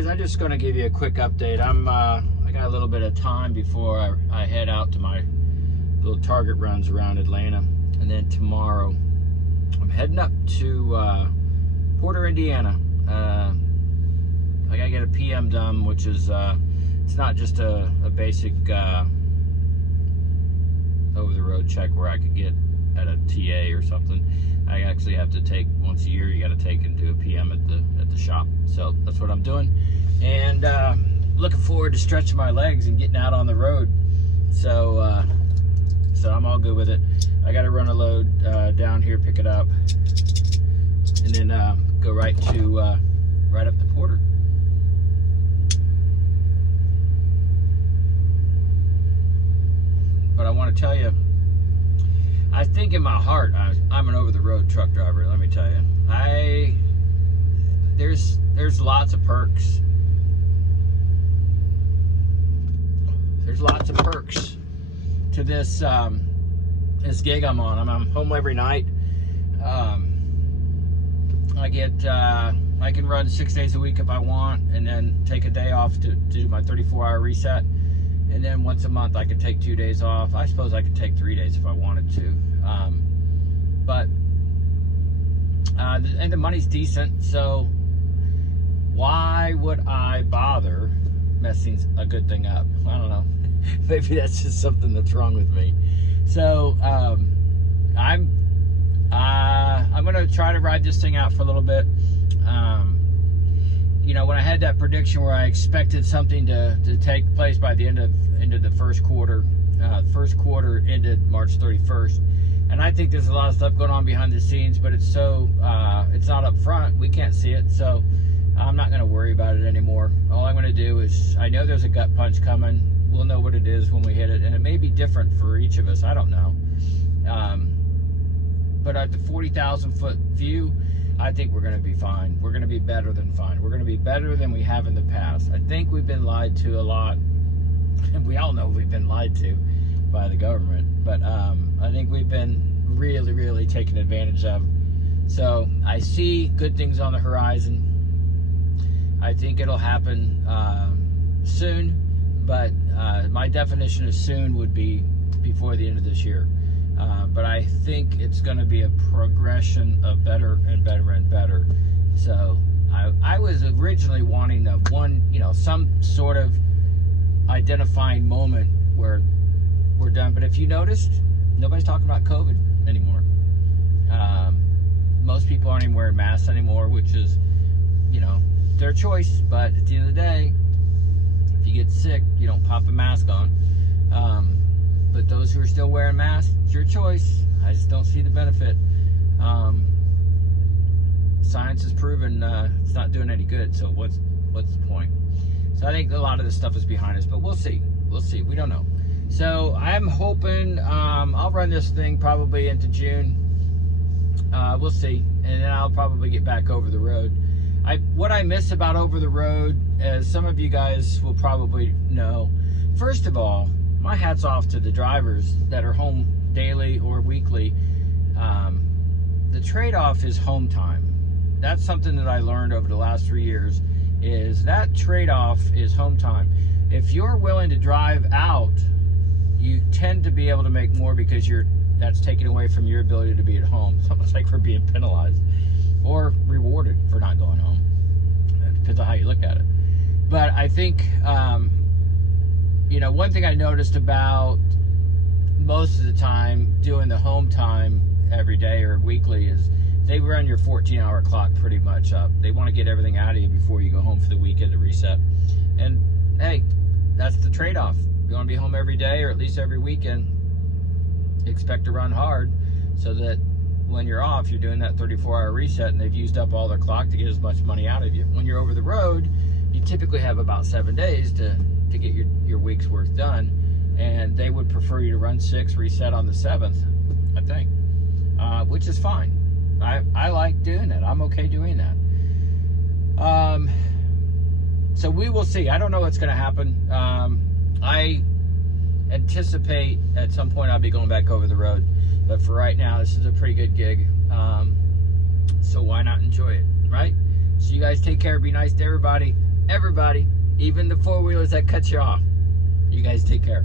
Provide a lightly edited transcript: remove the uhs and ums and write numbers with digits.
guys, I'm just going to give you a quick update. I got a little bit of time before I head out to my little target runs around Atlanta, and then tomorrow I'm heading up to Porter, Indiana. I gotta get a PM done, which is it's not just a basic over-the-road check where I could get at a TA or something. I actually have to take once a year. You got to take and do a PM at the shop. So that's what I'm doing, and looking forward to stretching my legs and getting out on the road. So so I'm all good with it. I got to run a load down here, pick it up, and then go right up to Porter. But I want to tell you, I think in my heart I'm an over-the-road truck driver. Let me tell you, there's lots of perks. There's lots of perks to this this gig I'm on. I'm home every night. I can run 6 days a week if I want, and then take a day off to do my 34-hour reset. And then once a month I could take 2 days off. I suppose I could take 3 days if I wanted to. And the money's decent, so why would I bother messing a good thing up? I don't know. Maybe that's just something that's wrong with me. So I'm gonna try to ride this thing out for a little bit. You know, when I had that prediction where I expected something to take place by the end of the first quarter, ended March 31st, and I think there's a lot of stuff going on behind the scenes, but it's not up front. We can't see it, so I'm not going to worry about it anymore. All I'm going to do is, I know there's a gut punch coming. We'll know what it is when we hit it, and it may be different for each of us. I don't know. But at the 40,000 foot view, I think we're going to be fine. We're going to be better than fine. We're going to be better than we have in the past. I think we've been lied to a lot, and we all know we've been lied to by the government, but I think we've been really, really taken advantage of. So I see good things on the horizon. I think it'll happen soon, but my definition of soon would be before the end of this year. But I think it's going to be a progression of better and better and better. So I was originally wanting some sort of identifying moment where we're done. But if you noticed, nobody's talking about COVID anymore. Most people aren't even wearing masks anymore, which is, their choice. But at the end of the day, if you get sick, you don't pop a mask on. But those who are still wearing masks, it's your choice. I just don't see the benefit. Science has proven it's not doing any good, so what's the point? So I think a lot of this stuff is behind us, but we'll see. We'll see. We don't know. So I'm hoping I'll run this thing probably into June. We'll see. And then I'll probably get back over the road. What I miss about over the road, as some of you guys will probably know, first of all, my hat's off to the drivers that are home daily or weekly. The trade-off is home time. That's something that I learned over the last 3 years, is that trade-off is home time. If you're willing to drive out, you tend to be able to make more because that's taken away from your ability to be at home. It's almost like we're being penalized or rewarded for not going home. It depends on how you look at it. But I think one thing I noticed about most of the time doing the home time every day or weekly is they run your 14-hour clock pretty much up. They want to get everything out of you before you go home for the weekend to reset. And hey, that's the trade-off. You want to be home every day or at least every weekend, expect to run hard so that when you're off, you're doing that 34-hour reset and they've used up all their clock to get as much money out of you. When you're over the road, you typically have about 7 days to get your week's worth done, and they would prefer you to run 6, reset on the 7th, I think, which is fine. I like doing that. I'm okay doing that. So we will see. I don't know what's going to happen. I anticipate at some point I'll be going back over the road, but for right now, this is a pretty good gig. So why not enjoy it, right? So you guys take care, be nice to everybody, everybody, even the four-wheelers that cut you off. You guys take care.